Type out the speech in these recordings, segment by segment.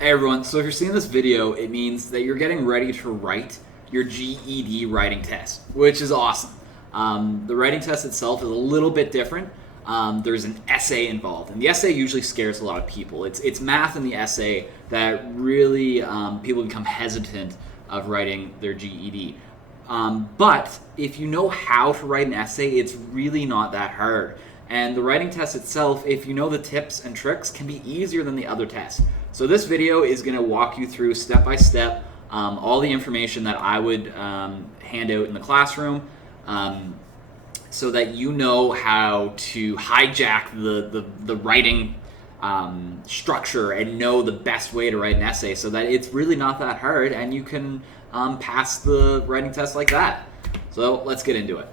Hey everyone, so if you're seeing this video, it means that you're getting ready to write your GED writing test, which is awesome. The writing test itself is a little bit different. There's an essay involved, and the essay usually scares a lot of people. It's math in the essay that really people become hesitant of writing their GED. But if you know how to write an essay, it's really not that hard. And the writing test itself, if you know the tips and tricks, can be easier than the other tests. So this video is going to walk you through step by step all the information that I would hand out in the classroom, so that you know how to hijack the writing structure and know the best way to write an essay, so that it's really not that hard and you can pass the writing test like that. So let's get into it.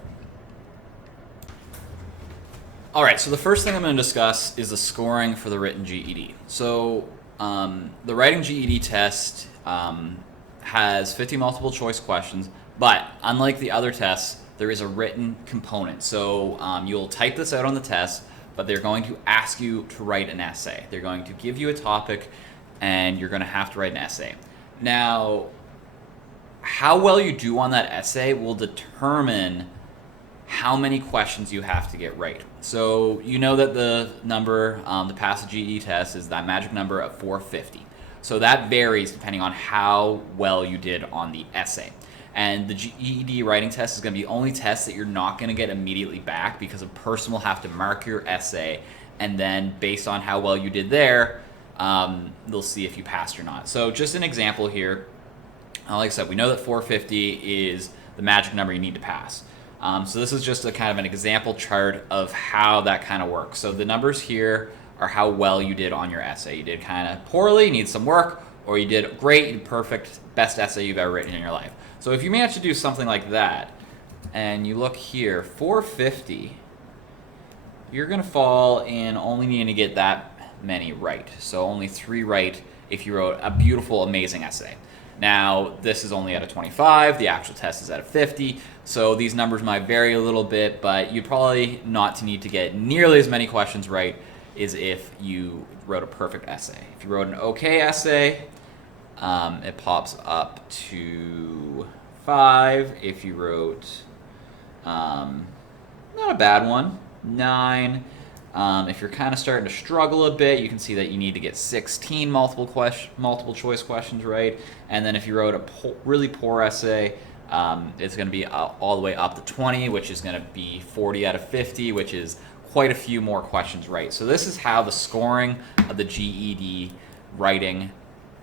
All right, so the first thing I'm going to discuss is the scoring for the written GED. So the writing GED test has 50 multiple choice questions, but unlike the other tests, there is a written component. So you'll type this out on the test, but they're going to ask you to write an essay. They're going to give you a topic, and you're going to have to write an essay. Now, how well you do on that essay will determine how many questions you have to get right. So you know that the number to pass the GED test is that magic number of 450. So that varies depending on how well you did on the essay. And the GED writing test is going to be the only test that you're not going to get immediately back, because a person will have to mark your essay, and then based on how well you did there, they'll see if you passed or not. So just an example here, like I said, we know that 450 is the magic number you need to pass. So this is just a kind of an example chart of how that kind of works. So the numbers here are how well you did on your essay. You did kind of poorly, you need some work, or you did great, you did perfect, best essay you've ever written in your life. So if you manage to do something like that, and you look here, 450, you're going to fall in only needing to get that many right. So only 3 right if you wrote a beautiful, amazing essay. Now, this is only out of 25. The actual test is out of 50. So these numbers might vary a little bit, but you'd probably not need to get nearly as many questions right as if you wrote a perfect essay. If you wrote an okay essay, it pops up to 5. If you wrote not a bad one, 9. If you're kind of starting to struggle a bit, you can see that you need to get 16 multiple choice questions right. And then if you wrote a really poor essay, it's going to be all the way up to 20, which is going to be 40 out of 50, which is quite a few more questions right. So this is how the scoring of the GED writing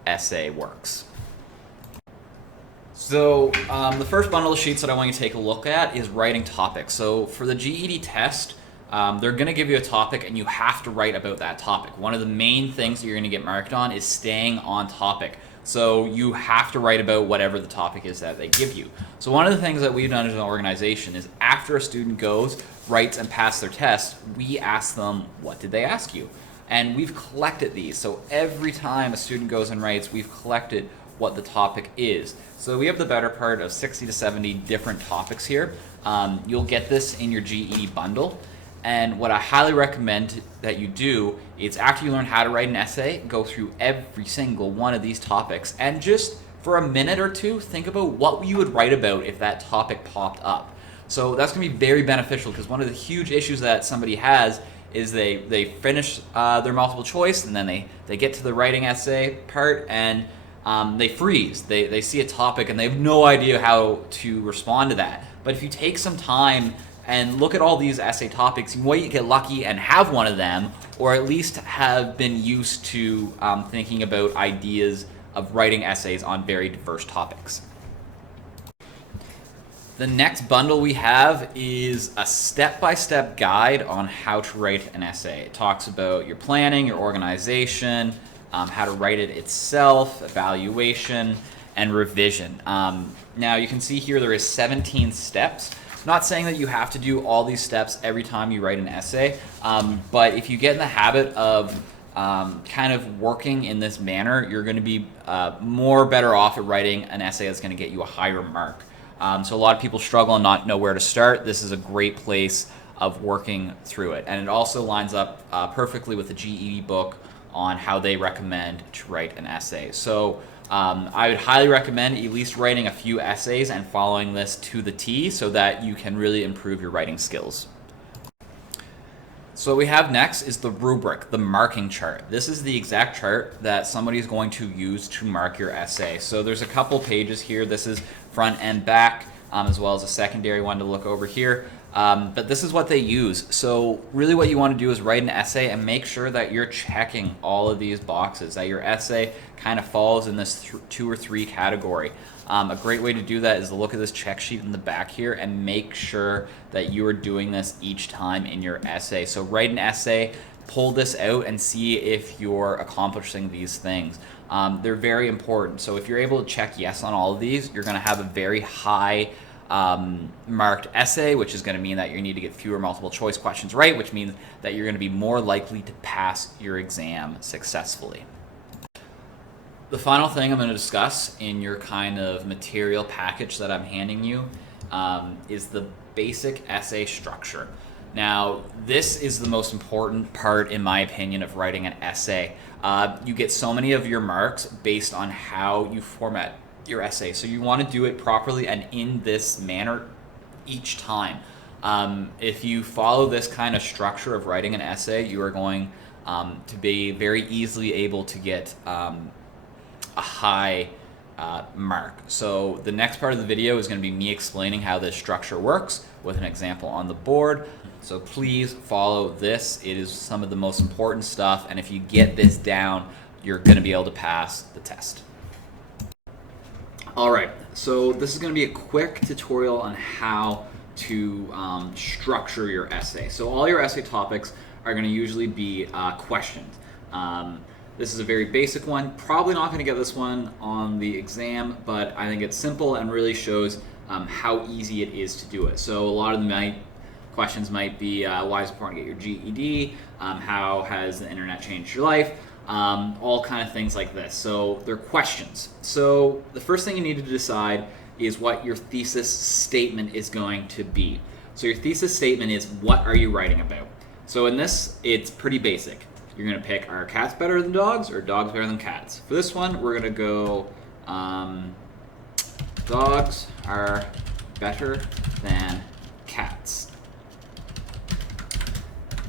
essay works. So the first bundle of sheets that I want you to take a look at is writing topics. So for the GED test, they're going to give you a topic, and you have to write about that topic. One of the main things that you're going to get marked on is staying on topic. So you have to write about whatever the topic is that they give you. So one of the things that we've done as an organization is, after a student goes, writes, and passes their test, we ask them, what did they ask you? And we've collected these. So every time a student goes and writes, we've collected what the topic is. So we have the better part of 60 to 70 different topics here. You'll get this in your GED bundle. And what I highly recommend that you do is, after you learn how to write an essay, go through every single one of these topics, and just for a minute or two, think about what you would write about if that topic popped up. So that's going to be very beneficial, because one of the huge issues that somebody has is they finish their multiple choice, and then they get to the writing essay part, and they freeze. They see a topic and they have no idea how to respond to that. But if you take some time and look at all these essay topics, you might get lucky and have one of them, or at least have been used to thinking about ideas of writing essays on very diverse topics. The next bundle we have is a step-by-step guide on how to write an essay. It talks about your planning, your organization, how to write it itself, evaluation, and revision. Now you can see here there is 17 steps. Not saying that you have to do all these steps every time you write an essay, but if you get in the habit of kind of working in this manner, you're going to be more better off at writing an essay that's going to get you a higher mark. So a lot of people struggle and not know where to start. This is a great place of working through it. And it also lines up perfectly with the GED book on how they recommend to write an essay. So I would highly recommend at least writing a few essays and following this to the T so that you can really improve your writing skills. So what we have next is the rubric, the marking chart. This is the exact chart that somebody is going to use to mark your essay. So there's a couple pages here. This is front and back, as well as a secondary one to look over here. But this is what they use. So really what you want to do is write an essay and make sure that you're checking all of these boxes, that your essay kind of falls in this 2 or 3 category. A great way to do that is to look at this check sheet in the back here and make sure that you are doing this each time in your essay. So write an essay, pull this out and see if you're accomplishing these things. They're very important. So if you're able to check yes on all of these, you're going to have a very high marked essay, which is going to mean that you need to get fewer multiple choice questions right, which means that you're going to be more likely to pass your exam successfully. The final thing I'm going to discuss in your kind of material package that I'm handing you is the basic essay structure. Now, this is the most important part, in my opinion, of writing an essay. You get so many of your marks based on how you format your essay. So you want to do it properly and in this manner each time. If you follow this kind of structure of writing an essay, you are going to be very easily able to get a high mark. So the next part of the video is going to be me explaining how this structure works with an example on the board. So please follow this. It is some of the most important stuff, and if you get this down, you're going to be able to pass the test. All right, so this is going to be a quick tutorial on how to structure your essay. So all your essay topics are going to usually be questions. This is a very basic one. Probably not going to get this one on the exam, but I think it's simple and really shows how easy it is to do it. So a lot of the questions might be, why is it important to get your GED? How has the internet changed your life? All kind of things like this. So they're questions. So the first thing you need to decide is what your thesis statement is going to be. So your thesis statement is, what are you writing about? So in this, it's pretty basic. You're going to pick, are cats better than dogs or dogs better than cats? For this one, we're going to go, dogs are better than cats.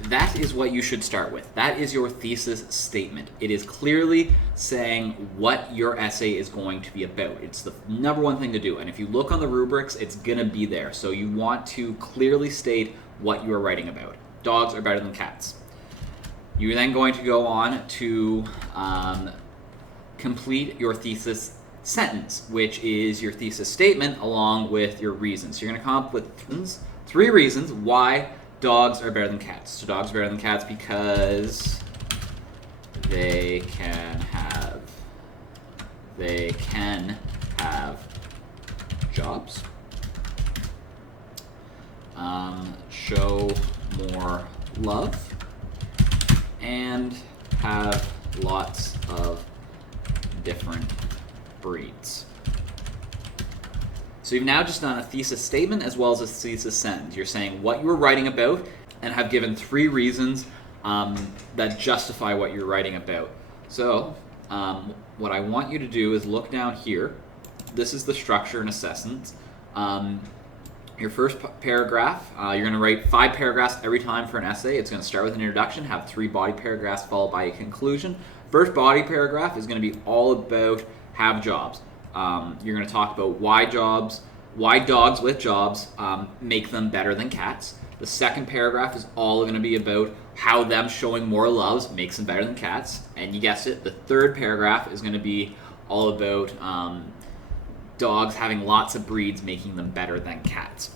That is what you should start with. That is your thesis statement. It is clearly saying what your essay is going to be about. It's the number one thing to do. And if you look on the rubrics, it's going to be there. So you want to clearly state what you are writing about. Dogs are better than cats. You're then going to go on to complete your thesis sentence, which is your thesis statement along with your reasons. So you're going to come up with 3 reasons why dogs are better than cats. So dogs are better than cats because they can have jobs, show more love, and have lots of different breeds. So you've now just done a thesis statement as well as a thesis sentence. You're saying what you were writing about and have given 3 reasons that justify what you're writing about. So what I want you to do is look down here. This is the structure and assessment. Your first paragraph, you're going to write 5 paragraphs every time for an essay. It's going to start with an introduction, have 3 body paragraphs followed by a conclusion. First body paragraph is going to be all about have jobs. You're going to talk about why dogs with jobs make them better than cats. The second paragraph is all going to be about how them showing more loves makes them better than cats. And you guessed it, the third paragraph is going to be all about dogs having lots of breeds making them better than cats.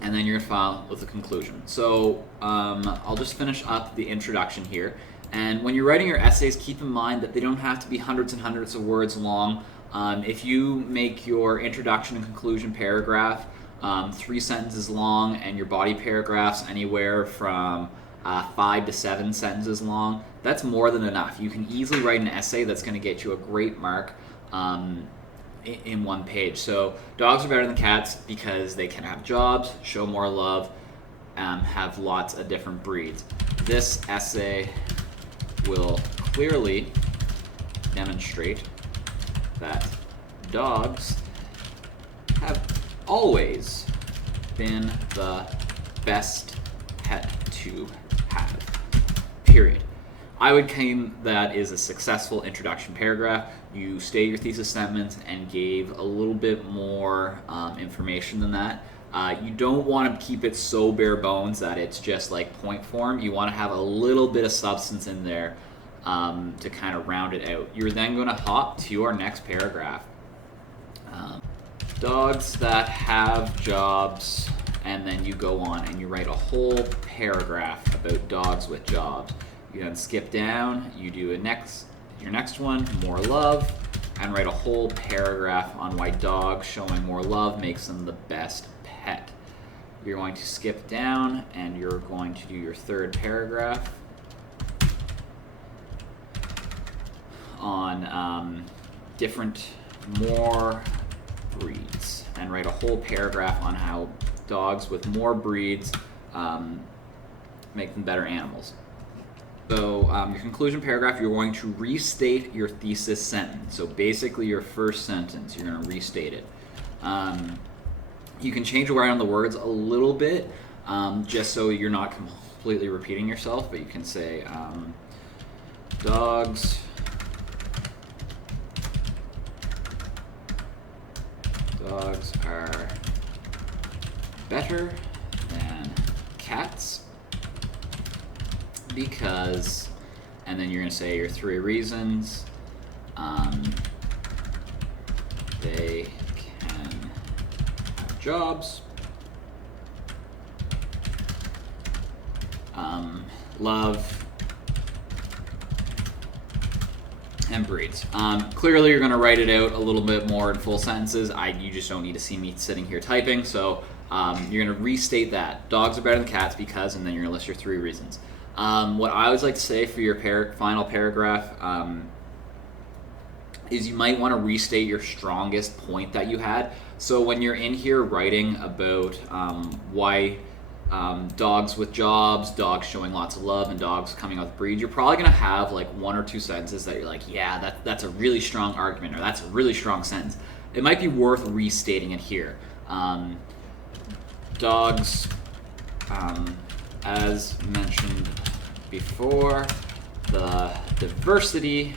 And then you're going to file with a conclusion. So I'll just finish up the introduction here. And when you're writing your essays, keep in mind that they don't have to be hundreds and hundreds of words long. If you make your introduction and conclusion paragraph 3 sentences long and your body paragraphs anywhere from 5 to 7 sentences long, that's more than enough. You can easily write an essay that's going to get you a great mark in 1 page. So dogs are better than cats because they can have jobs, show more love, have lots of different breeds. This essay will clearly demonstrate that dogs have always been the best pet to have, period. I would claim that is a successful introduction paragraph. You state your thesis statement and gave a little bit more information than that. You don't want to keep it so bare bones that it's just like point form. You want to have a little bit of substance in there to kind of round it out. You're then going to hop to our next paragraph. Dogs that have jobs, and then you go on and you write a whole paragraph about dogs with jobs. You then skip down, you do your next one, more love, and write a whole paragraph on why dogs showing more love makes them the best pet. You're going to skip down and you're going to do your third paragraph on different, more breeds, and write a whole paragraph on how dogs with more breeds make them better animals. So your conclusion paragraph, you're going to restate your thesis sentence. So basically your first sentence, you're going to restate it. You can change around the words a little bit, just so you're not completely repeating yourself, but you can say dogs are better than cats because, and then you're going to say your 3 reasons. They can have jobs, love, and breeds. Clearly you're going to write it out a little bit more in full sentences. You just don't need to see me sitting here typing, so you're going to restate that. Dogs are better than cats because, and then you're going to list your 3 reasons. What I always like to say for your final paragraph is you might want to restate your strongest point that you had. So when you're in here writing about why dogs with jobs, dogs showing lots of love, and dogs coming out with breeds, you're probably going to have like 1 or 2 sentences that you're like, yeah, that's a really strong argument, or that's a really strong sentence. It might be worth restating it here. Dogs, as mentioned before, the diversity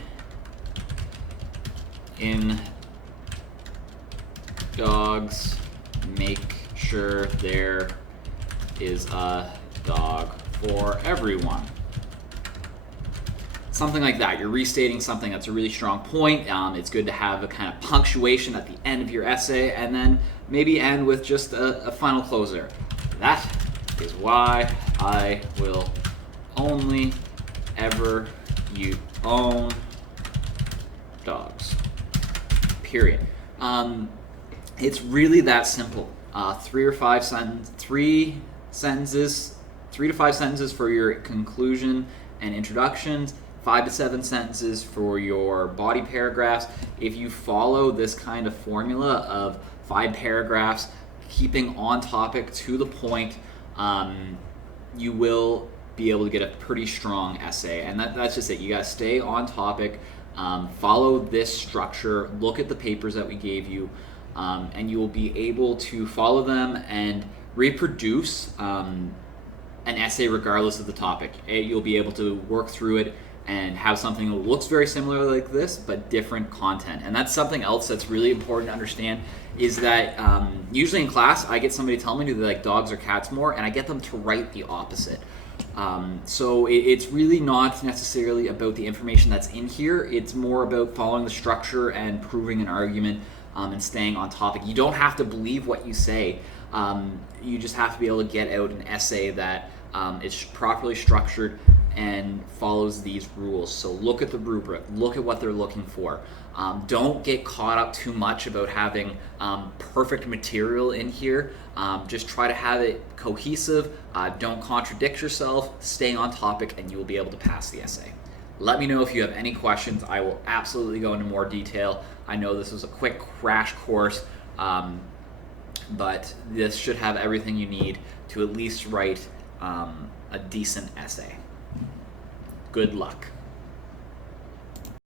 in dogs make sure there is a dog for everyone. Something like that. You're restating something that's a really strong point. It's good to have a kind of punctuation at the end of your essay, and then maybe end with just a final closer. That is why I will only ever own dogs. Period. It's really that simple. 3 to 5 sentences for your conclusion and introductions, 5 to 7 sentences for your body paragraphs. If you follow this kind of formula of 5 paragraphs, keeping on topic to the point, you will be able to get a pretty strong essay. And that's just it. You gotta stay on topic, follow this structure, look at the papers that we gave you, and you will be able to follow them and reproduce an essay regardless of the topic. You'll be able to work through it and have something that looks very similar like this, but different content. And that's something else that's really important to understand, is that usually in class, I get somebody tell me, do they like dogs or cats more? And I get them to write the opposite. So it's really not necessarily about the information that's in here. It's more about following the structure and proving an argument and staying on topic. You don't have to believe what you say. You just have to be able to get out an essay that is properly structured and follows these rules. So look at the rubric, look at what they're looking for. Don't get caught up too much about having perfect material in here. Just try to have it cohesive. Don't contradict yourself. Stay on topic, and you will be able to pass the essay. Let me know if you have any questions. I will absolutely go into more detail. I know this was a quick crash course, but this should have everything you need to at least write a decent essay. Good luck.